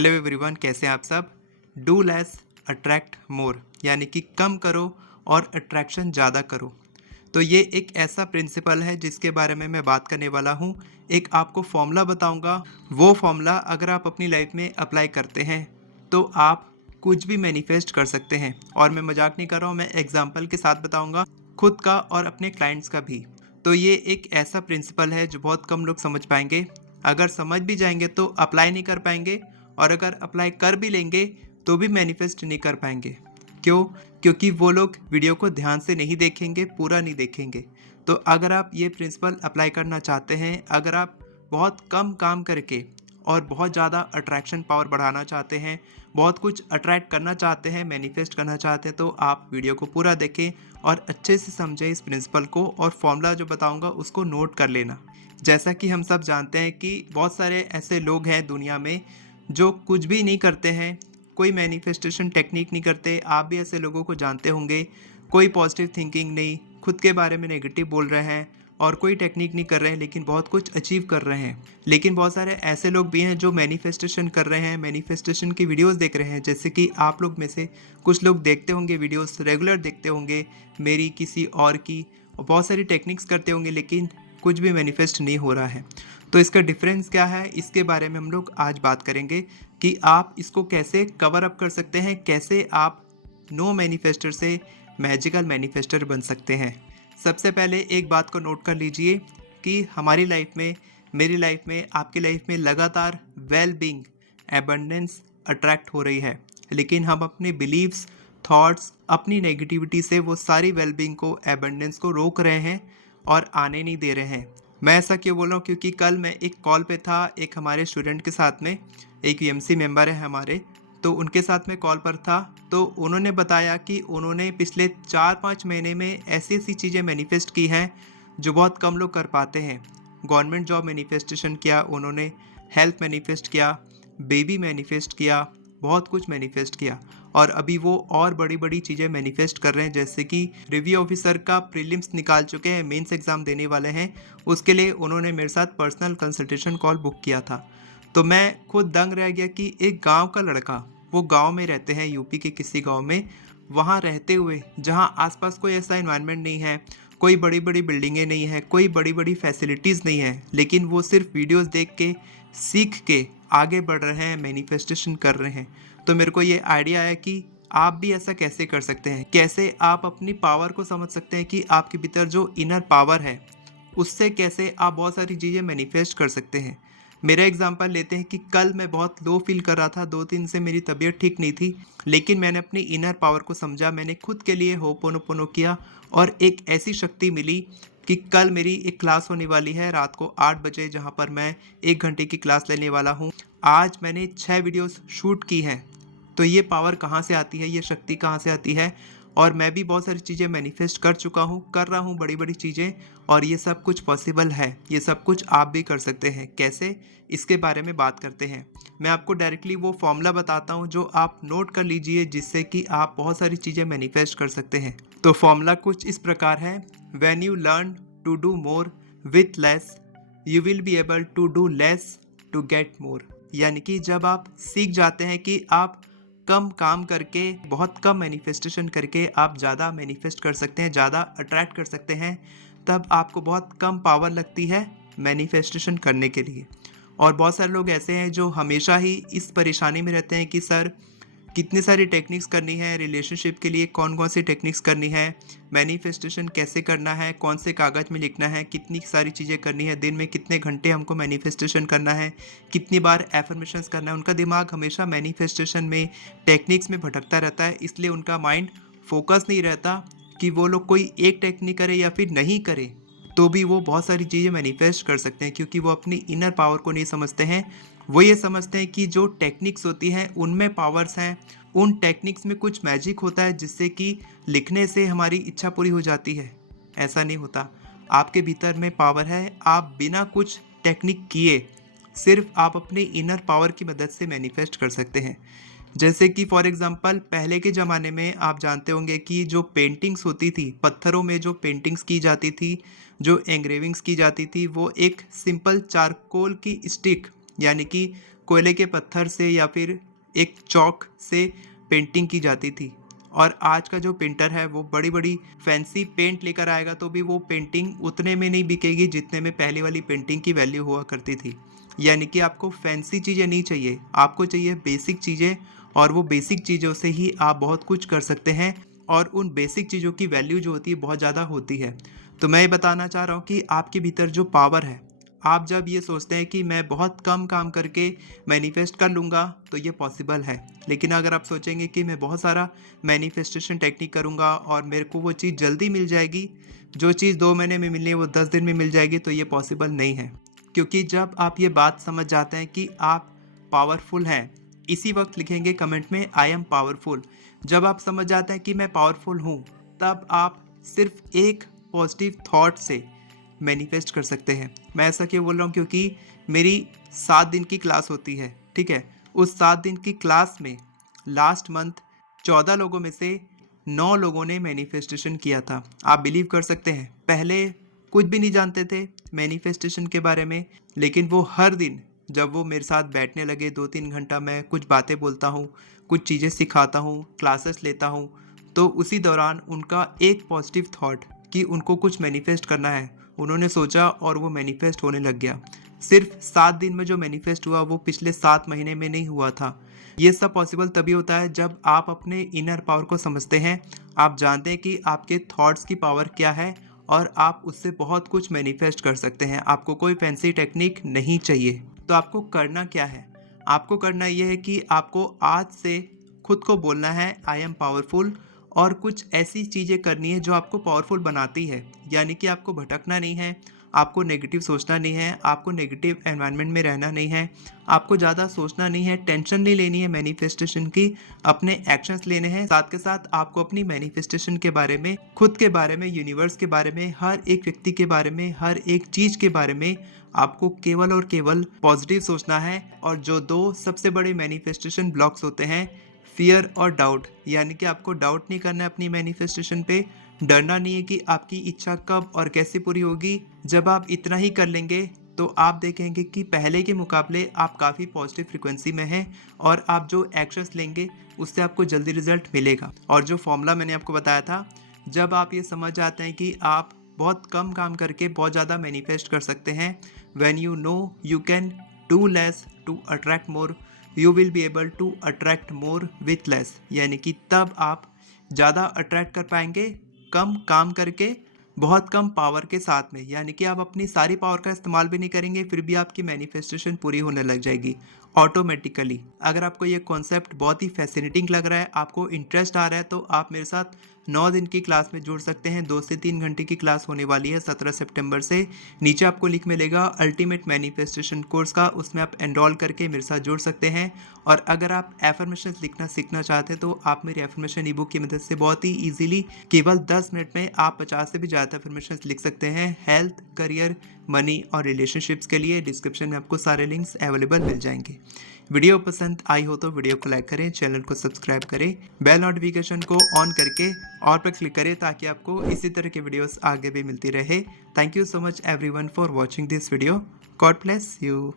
Hello everyone, कैसे हैं आप सब। डू लेस अट्रैक्ट मोर, यानी कि कम करो और अट्रैक्शन ज़्यादा करो। तो ये एक ऐसा प्रिंसिपल है जिसके बारे में मैं बात करने वाला हूँ। एक आपको फॉर्मूला बताऊँगा। वो फॉर्मूला अगर आप अपनी लाइफ में अप्लाई करते हैं तो आप कुछ भी मैनिफेस्ट कर सकते हैं। और मैं मजाक नहीं कर रहा हूँ, मैं एग्जाम्पल के साथ बताऊँगा, खुद का और अपने क्लाइंट्स का भी। तो ये एक ऐसा प्रिंसिपल है जो बहुत कम लोग समझ पाएंगे। अगर समझ भी जाएंगे तो अप्लाई नहीं कर पाएंगे, और अगर अप्लाई कर भी लेंगे तो भी मैनिफेस्ट नहीं कर पाएंगे। क्यों? क्योंकि वो लोग वीडियो को ध्यान से नहीं देखेंगे, पूरा नहीं देखेंगे। तो अगर आप ये प्रिंसिपल अप्लाई करना चाहते हैं, अगर आप बहुत कम काम करके और बहुत ज़्यादा अट्रैक्शन पावर बढ़ाना चाहते हैं, बहुत कुछ अट्रैक्ट करना चाहते हैं, मैनिफेस्ट करना चाहते हैं, तो आप वीडियो को पूरा देखें और अच्छे से समझें इस प्रिंसिपल को। और फॉर्मूला जो बताऊंगा उसको नोट कर लेना। जैसा कि हम सब जानते हैं कि बहुत सारे ऐसे लोग हैं दुनिया में जो कुछ भी नहीं करते हैं, कोई मैनिफेस्टेशन टेक्निक नहीं करते। आप भी ऐसे लोगों को जानते होंगे। कोई पॉजिटिव थिंकिंग नहीं, खुद के बारे में नेगेटिव बोल रहे हैं और कोई टेक्निक नहीं कर रहे हैं, लेकिन बहुत कुछ अचीव कर रहे हैं। लेकिन बहुत सारे ऐसे लोग भी हैं जो मैनिफेस्टेशन कर रहे हैं, मैनिफेस्टेशन की वीडियोस देख रहे हैं। जैसे कि आप लोग में से कुछ लोग देखते होंगे वीडियोस, रेगुलर देखते होंगे मेरी, किसी और की, और बहुत सारी टेक्निक्स करते होंगे, लेकिन कुछ भी मैनिफेस्ट नहीं हो रहा है। तो इसका डिफरेंस क्या है, इसके बारे में हम लोग आज बात करेंगे कि आप इसको कैसे कवर अप कर सकते हैं, कैसे आप नो मैनिफेस्टर से मैजिकल मैनिफेस्टर बन सकते हैं। सबसे पहले एक बात को नोट कर लीजिए कि हमारी लाइफ में, मेरी लाइफ में, आपकी लाइफ में लगातार वेल बींग, एबंडेंस अट्रैक्ट हो रही है। लेकिन हम अपने बिलीव्स, थॉट्स, अपनी नेगेटिविटी से वो सारी वेल बींग को, एबंडेंस को रोक रहे हैं और आने नहीं दे रहे हैं। मैं ऐसा क्यों बोल रहा हूँ? क्योंकि कल मैं एक कॉल पे था एक हमारे स्टूडेंट के साथ में, एक यूएमसी मेंबर है हमारे, तो उनके साथ में कॉल पर था। तो उन्होंने बताया कि उन्होंने पिछले 4-5 महीने में ऐसी ऐसी चीज़ें मैनिफेस्ट की हैं जो बहुत कम लोग कर पाते हैं। गवर्नमेंट जॉब मैनिफेस्टेशन किया उन्होंने, हेल्थ मैनिफेस्ट किया, बेबी मैनिफेस्ट किया, बहुत कुछ मैनिफेस्ट किया। और अभी वो और बड़ी बड़ी चीज़ें मैनिफेस्ट कर रहे हैं। जैसे कि रिव्यू ऑफिसर का प्रीलिम्स निकाल चुके हैं, मेंस एग्ज़ाम देने वाले हैं। उसके लिए उन्होंने मेरे साथ पर्सनल कंसल्टेशन कॉल बुक किया था। तो मैं खुद दंग रह गया कि एक गांव का लड़का, वो गांव में रहते हैं, यूपी के किसी गांव में, वहाँ रहते हुए जहाँ आसपास कोई ऐसा इन्वायरमेंट नहीं है, कोई बड़ी बड़ी बिल्डिंगें नहीं है, कोई बड़ी बड़ी फैसिलिटीज़ नहीं है, लेकिन वो सिर्फ वीडियोस देख के, सीख के आगे बढ़ रहे हैं, मैनिफेस्टेशन कर रहे हैं। तो मेरे को ये आइडिया आया कि आप भी ऐसा कैसे कर सकते हैं, कैसे आप अपनी पावर को समझ सकते हैं कि आपके भीतर जो इनर पावर है उससे कैसे आप बहुत सारी चीज़ें मैनिफेस्ट कर सकते हैं। मेरा एग्जांपल लेते हैं कि कल मैं बहुत लो फील कर रहा था, 2-3 से मेरी तबीयत ठीक नहीं थी, लेकिन मैंने अपनी इनर पावर को समझा, मैंने खुद के लिए होपोनोपोनो किया और एक ऐसी शक्ति मिली कि कल मेरी एक क्लास होने वाली है रात को 8 बजे, जहाँ पर मैं 1 घंटे की क्लास लेने वाला हूँ। आज मैंने 6 वीडियोस शूट की हैं। तो ये पावर कहाँ से आती है, ये शक्ति कहाँ से आती है? और मैं भी बहुत सारी चीज़ें मैनिफेस्ट कर चुका हूँ, कर रहा हूँ बड़ी बड़ी चीज़ें, और ये सब कुछ पॉसिबल है। ये सब कुछ आप भी कर सकते हैं। कैसे, इसके बारे में बात करते हैं। मैं आपको डायरेक्टली वो फॉर्मूला बताता हूँ जो आप नोट कर लीजिए, जिससे कि आप बहुत सारी चीज़ें मैनिफेस्ट कर सकते हैं। तो फॉर्मूला कुछ इस प्रकार है: when you learn to do more with less, you will be able to do less to get more. यानी कि जब आप सीख जाते हैं कि आप कम काम करके, बहुत कम मैनिफेस्टेशन करके आप ज़्यादा मैनिफेस्ट कर सकते हैं, ज़्यादा अट्रैक्ट कर सकते हैं, तब आपको बहुत कम पावर लगती है मैनिफेस्टेशन करने के लिए। और बहुत सारे लोग ऐसे हैं जो हमेशा ही इस परेशानी में रहते हैं कि सर कितनी सारी टेक्निक्स करनी है, रिलेशनशिप के लिए कौन कौन सी टेक्निक्स करनी है, मैनिफेस्टेशन कैसे करना है, कौन से कागज़ में लिखना है, कितनी सारी चीज़ें करनी है, दिन में कितने घंटे हमको मैनिफेस्टेशन करना है, कितनी बार एफर्मेशंस करना है। उनका दिमाग हमेशा मैनिफेस्टेशन में, टेक्निक्स में भटकता रहता है, इसलिए उनका माइंड फोकस नहीं रहता कि वो लोग कोई एक टेक्निक करे या फिर नहीं करे तो भी वो बहुत सारी चीज़ें मैनिफेस्ट कर सकते हैं, क्योंकि वो अपनी इनर पावर को नहीं समझते हैं। वो ये समझते हैं कि जो टेक्निक्स होती हैं उनमें पावर्स हैं, उन टेक्निक्स में कुछ मैजिक होता है जिससे कि लिखने से हमारी इच्छा पूरी हो जाती है। ऐसा नहीं होता। आपके भीतर में पावर है, आप बिना कुछ टेक्निक किए सिर्फ आप अपने इनर पावर की मदद से मैनिफेस्ट कर सकते हैं। जैसे कि फॉर एग्जांपल पहले के ज़माने में आप जानते होंगे कि जो पेंटिंग्स होती थी, पत्थरों में जो पेंटिंग्स की जाती थी, जो एंग्रेविंग्स की जाती थी, वो एक सिंपल चारकोल की स्टिक, यानी कि कोयले के पत्थर से या फिर एक चौक से पेंटिंग की जाती थी। और आज का जो पेंटर है वो बड़ी बड़ी फैंसी पेंट लेकर आएगा तो भी वो पेंटिंग उतने में नहीं बिकेगी जितने में पहले वाली पेंटिंग की वैल्यू हुआ करती थी। यानी कि आपको फैंसी चीज़ें नहीं चाहिए, आपको चाहिए बेसिक चीज़ें, और वो बेसिक चीज़ों से ही आप बहुत कुछ कर सकते हैं, और उन बेसिक चीज़ों की वैल्यू जो होती है बहुत ज़्यादा होती है। तो मैं ये बताना चाह रहा हूँ कि आपके भीतर जो पावर है, आप जब ये सोचते हैं कि मैं बहुत कम काम करके मैनिफेस्ट कर लूँगा तो ये पॉसिबल है। लेकिन अगर आप सोचेंगे कि मैं बहुत सारा मैनिफेस्टेशन टेक्निक करूँगा और मेरे को वो चीज़ जल्दी मिल जाएगी, जो चीज़ 2 महीने में मिलनी है वो 10 दिन में मिल जाएगी, तो ये पॉसिबल नहीं है। क्योंकि जब आप ये बात समझ जाते हैं कि आप पावरफुल हैं, इसी वक्त लिखेंगे कमेंट में आई एम पावरफुल। जब आप समझ जाते हैं कि मैं पावरफुल हूँ, तब आप सिर्फ एक पॉजिटिव थॉट से मैनिफेस्ट कर सकते हैं। मैं ऐसा क्यों बोल रहा हूँ, क्योंकि मेरी 7 दिन की क्लास होती है, ठीक है। उस 7 दिन की क्लास में लास्ट मंथ 14 लोगों में से 9 लोगों ने मैनिफेस्टेशन किया था। आप बिलीव कर सकते हैं, पहले कुछ भी नहीं जानते थे मैनिफेस्टेशन के बारे में, लेकिन वो हर दिन जब वो मेरे साथ बैठने लगे 2-3 घंटा, मैं कुछ बातें बोलता हूँ, कुछ चीज़ें सिखाता हूँ, क्लासेस लेता हूँ, तो उसी दौरान उनका एक पॉजिटिव थॉट कि उनको कुछ मैनिफेस्ट करना है, उन्होंने सोचा और वो मैनिफेस्ट होने लग गया। सिर्फ 7 दिन में जो मैनिफेस्ट हुआ वो पिछले 7 महीने में नहीं हुआ था। ये सब पॉसिबल तभी होता है जब आप अपने इनर पावर को समझते हैं, आप जानते हैं कि आपके थॉट्स की पावर क्या है, और आप उससे बहुत कुछ मैनिफेस्ट कर सकते हैं। आपको कोई फैंसी टेक्निक नहीं चाहिए। तो आपको करना क्या है? आपको करना ये है कि आपको आज से खुद को बोलना है आई एम पावरफुल, और कुछ ऐसी चीज़ें करनी है जो आपको पावरफुल बनाती है। यानी कि आपको भटकना नहीं है, आपको नेगेटिव सोचना नहीं है, आपको नेगेटिव एनवायरनमेंट में रहना नहीं है, आपको ज़्यादा सोचना नहीं है, टेंशन नहीं लेनी है मैनिफेस्टेशन की, अपने एक्शंस लेने हैं। साथ के साथ आपको अपनी मैनिफेस्टेशन के बारे में, खुद के बारे में, यूनिवर्स के बारे में, हर एक व्यक्ति के बारे में, हर एक चीज़ के बारे में आपको केवल और केवल पॉजिटिव सोचना है। और जो 2 सबसे बड़े मैनिफेस्टेशन ब्लॉक्स होते हैं, फियर और डाउट, यानी कि आपको डाउट नहीं करना है अपनी मैनिफेस्टेशन पे, डरना नहीं है कि आपकी इच्छा कब और कैसे पूरी होगी। जब आप इतना ही कर लेंगे तो आप देखेंगे कि पहले के मुकाबले आप काफ़ी पॉजिटिव फ्रिक्वेंसी में हैं, और आप जो एक्शंस लेंगे उससे आपको जल्दी रिजल्ट मिलेगा। और जो फॉर्मूला मैंने आपको बताया था, जब आप ये समझ जाते हैं कि आप बहुत कम काम करके बहुत ज़्यादा मैनिफेस्ट कर सकते हैं, when you know you can do less to attract more, you will be able to attract more with less. यानी कि तब आप ज़्यादा अट्रैक्ट कर पाएंगे कम काम करके, बहुत कम पावर के साथ में। यानी कि आप अपनी सारी पावर का इस्तेमाल भी नहीं करेंगे, फिर भी आपकी मैनिफेस्टेशन पूरी होने लग जाएगी ऑटोमेटिकली। अगर आपको ये कॉन्सेप्ट बहुत ही फैसिनेटिंग लग रहा है, आपको इंटरेस्ट आ रहा है, तो आप मेरे साथ 9 दिन की क्लास में जुड़ सकते हैं। 2 से 3 घंटे की क्लास होने वाली है 17 सितंबर से। नीचे आपको लिंक मिलेगा अल्टीमेट मैनिफेस्टेशन कोर्स का, उसमें आप एनरोल करके मेरे साथ जुड़ सकते हैं। और अगर आप एफर्मेशन लिखना सीखना चाहते हैं तो आप मेरी एफर्मेशन ई बुक की मदद से बहुत ही ईजिली केवल 10 मिनट में आप 50 से भी ज़्यादा एफर्मेशन लिख सकते हैं, हेल्थ, करियर, मनी और रिलेशनशिप्स के लिए। डिस्क्रिप्शन में आपको सारे लिंक्स अवेलेबल मिल जाएंगे। वीडियो पसंद आई हो तो वीडियो को लाइक करें, चैनल को सब्सक्राइब करें, बेल नोटिफिकेशन को ऑन करके और पर क्लिक करें ताकि आपको इसी तरह के वीडियोस आगे भी मिलती रहे। Thank you so much everyone for watching this video. God bless you.